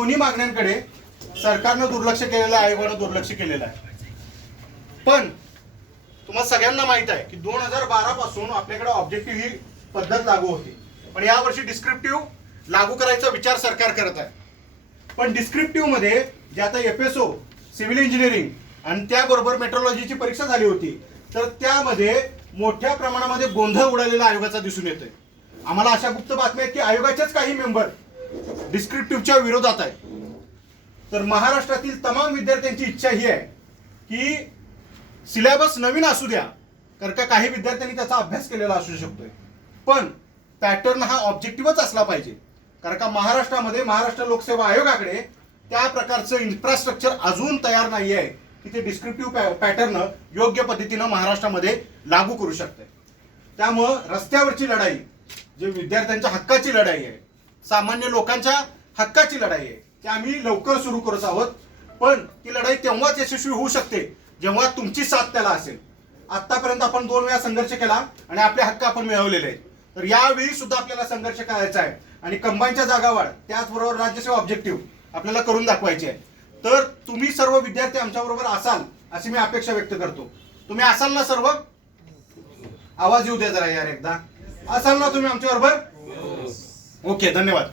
दोन्ही मागण्यांकडे सरकारनं दुर्लक्ष केलेलं आहे आयोगानं दुर्लक्ष केलेलं आहे. पण तुम्हाला सगळ्यांना माहीत आहे की दोन हजार बारा पासून आपल्याकडे ऑब्जेक्टिव्ह ही पद्धत लागू होती. पण यावर्षी डिस्क्रिप्टिव्ह लागू करायचा विचार सरकार करत आहे. पण डिस्क्रिप्टिव्हमध्ये जे आता F S O civil engineering आणि त्याबरोबर मेट्रोलॉजीची परीक्षा झाली होती तर त्यामध्ये मोठ्या प्रमाणामध्ये गोंधळ उडालेला आयोगाचा दिसून येतोय. आम्हाला अशा गुप्त बातम्या आहेत की आयोगाच्याच काही मेंबर डिस्क्रिप्टिव्हच्या विरोधात आहे. तर महाराष्ट्रातील तमाम विद्यार्थ्यांची इच्छा ही आहे की सिलेबस नवीन असू द्या कारण का काही विद्यार्थ्यांनी त्याचा अभ्यास केलेला असू शकतोय. पण पॅटर्न हा ऑब्जेक्टिव्हच असला पाहिजे. कारण का महाराष्ट्रामध्ये महाराष्ट्र लोकसेवा आयोगाकडे त्या प्रकारचं इन्फ्रास्ट्रक्चर अजून तयार नाही आहे की ते डिस्क्रिप्टिव्ह पॅटर्न योग्य पद्धतीनं महाराष्ट्रामध्ये लागू करू शकते त्यामुळं रस्त्यावरची लढाई जे विद्यार्थ्यांच्या हक्काची लढाई आहे सामान्य लोकांच्या हक्काची लढाई आहे. ती आम्ही लवकर सुरू करत आहोत. पण ती लढाई तेव्हाच यशस्वी होऊ शकते जेव्हा तुमची साथ त्याला असेल. आतापर्यंत आपण दोन वेळा संघर्ष केला आणि आपले हक्क आपण मिळवलेले आहेत. तर यावेळी सुद्धा आपल्याला संघर्ष करायचा आहे. आणि कंबाईनच्या जागावाढ त्याचबरोबर राज्यसेवा ऑब्जेक्टिव्ह आपल्याला करून दाखवायचे आहे. तर तुम्ही सर्व विद्यार्थी आमच्याबरोबर असाल अशी मी अपेक्षा व्यक्त करतो. तुम्ही असाल ना सर्व? आवाज येऊ द्या जरा यार एकदा. असाल ना तुम्ही आमच्याबरोबर? ओके धन्यवाद.